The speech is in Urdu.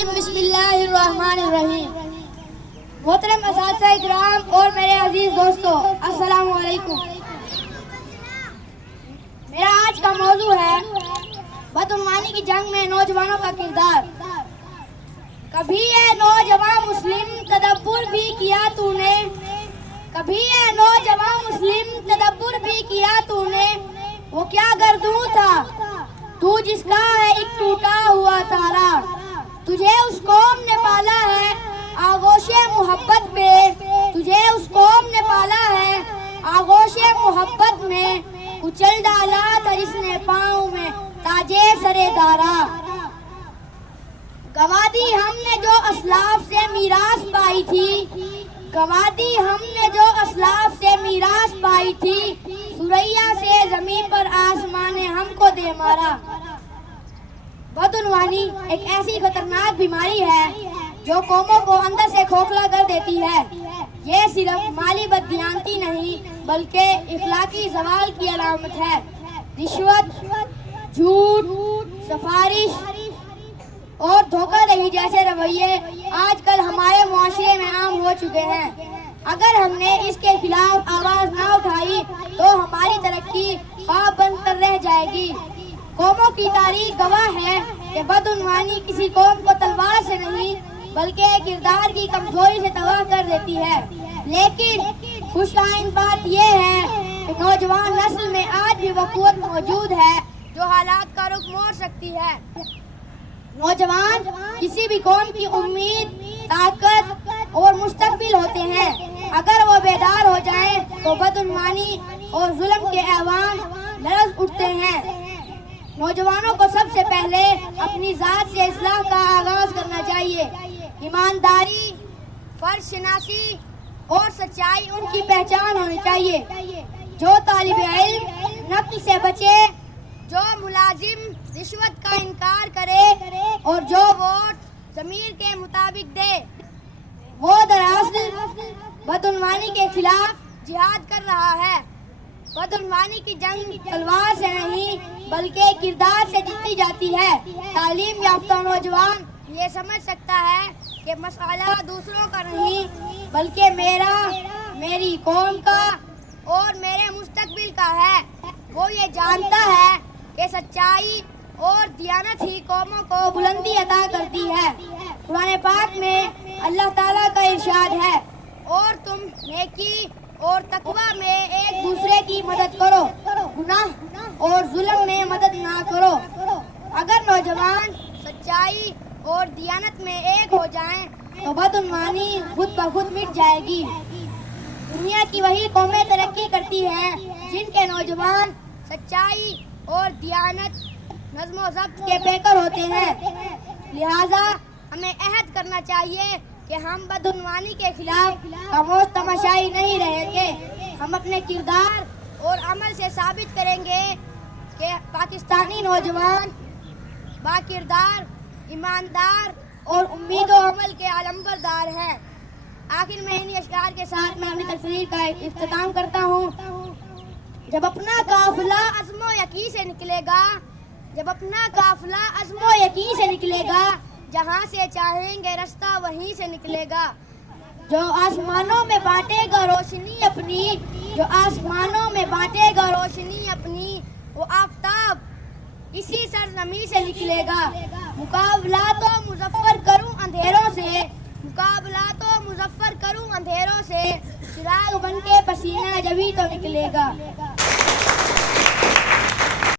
الرجیم بسم اللہ الرحمن الرحیم۔ محترم اساتذہ اکرام اور میرے عزیز دوستو، السلام علیکم۔ میرا آج کا موضوع ہے بدعنوانی کی جنگ میں نوجوانوں کا کردار۔ کبھی اے نوجوان مسلم تدبر بھی کیا تو نے، کبھی اے نوجوان مسلم تدبر بھی کیا تو نے، وہ کیا گردوں تھا تو جس کا ہے ایک ٹوٹا ہوا تارا، تجھے اس قوم نے پالا ہے آغوش محبت پہ، تجھے اس قوم نے پالا ہے آغوش محبت میں، کچل ڈالا تھا جس نے پاؤں میں تاجے سرے دارا۔ گوا دی ہم نے جو اسلاف سے میراث پائی تھی، گوا دی ہم نے جو اسلاف سے میراث پائی تھی، سریا سے زمین پر آسمان نے ہم کو دے مارا۔ بدعنوانی ایک ایسی خطرناک بیماری ہے جو قوموں کو اندر سے کھوکھلا کر دیتی ہے۔ یہ صرف مالی بددیانتی نہیں بلکہ اخلاقی زوال کی علامت ہے۔ رشوت، جھوٹ، سفارش اور دھوکہ دہی جیسے رویے آج کل ہمارے معاشرے میں عام ہو چکے ہیں۔ اگر ہم نے اس کے خلاف آواز نہ اٹھائی تو ہماری ترقی خواب بن کر رہ جائے گی۔ قوموں کی تاریخ گواہ ہے کہ بدعنوانی کسی قوم کو تلوار سے نہیں بلکہ کردار کی کمزوری سے تباہ کر دیتی ہے۔ لیکن خوش آئند بات یہ ہے کہ نوجوان نسل میں آج بھی وہ قوت موجود ہے جو حالات کا رخ موڑ سکتی ہے۔ نوجوان کسی بھی قوم کی امید، طاقت اور مستقبل ہوتے ہیں۔ اگر وہ بیدار ہو جائیں تو بدعنوانی اور ظلم کے ایوان لرز اٹھتے ہیں۔ نوجوانوں کو سب سے پہلے اپنی ذات سے اصلاح کا آغاز کرنا چاہیے۔ ایمانداری، فرض شناسی اور سچائی ان کی پہچان ہونی چاہیے۔ جو طالب علم نقل سے بچے، جو ملازم رشوت کا انکار کرے اور جو ووٹ ضمیر کے مطابق دے، وہ دراصل بدعنوانی کے خلاف جہاد کر رہا ہے۔ بدعنوانی کی جنگ تلوار سے نہیں بلکہ کردار سے جیتی جاتی ہے۔ تعلیم یافتہ نوجوان یہ سمجھ سکتا ہے کہ مسئلہ دوسروں کا نہیں بلکہ میرا، میری قوم کا اور میرے مستقبل کا ہے۔ وہ یہ جانتا ہے کہ سچائی اور دیانت ہی قوموں کو بلندی عطا کرتی ہے۔ قرآن پاک میں اللہ تعالیٰ کا ارشاد ہے، اور تم نیکی اور تقوی میں ایک دوسرے کی مدد کرو، گناہ اور ظلم میں مدد نہ کرو۔ اگر نوجوان سچائی اور دیانت میں ایک ہو جائیں تو بدعنوانی خود بخود مٹ جائے گی۔ دنیا کی وہی قومیں ترقی کرتی ہیں جن کے نوجوان سچائی اور دیانت، نظم و ضبط کے پیکر ہوتے ہیں۔ لہٰذا ہمیں عہد کرنا چاہیے کہ ہم بدعنوانی کے خلاف خاموش تماشائی نہیں رہیں گے۔ ہم اپنے کردار اور عمل سے ثابت کریں گے کہ پاکستانی نوجوان باکردار، ایماندار اور امید و عمل کے علمبردار ہیں۔ آخر میں انہی اشعار کے ساتھ میں اپنی تقریر کا اختتام کرتا ہوں۔ جب اپنا قافلہ عزم و یقین سے نکلے گا، جب اپنا قافلہ عزم و یقین سے نکلے گا، جہاں سے چاہیں گے رستہ وہیں سے نکلے گا۔ جو آسمانوں میں بانٹے گا روشنی اپنی، جو آسمانوں میں بانٹے گا روشنی اپنی، وہ آفتاب اسی سرزمین سے نکلے گا۔ مقابلہ تو مظفر کروں اندھیروں سے، مقابلہ تو مظفر کروں اندھیروں سے، چراغ بن کے پسینہ جبھی تو نکلے گا۔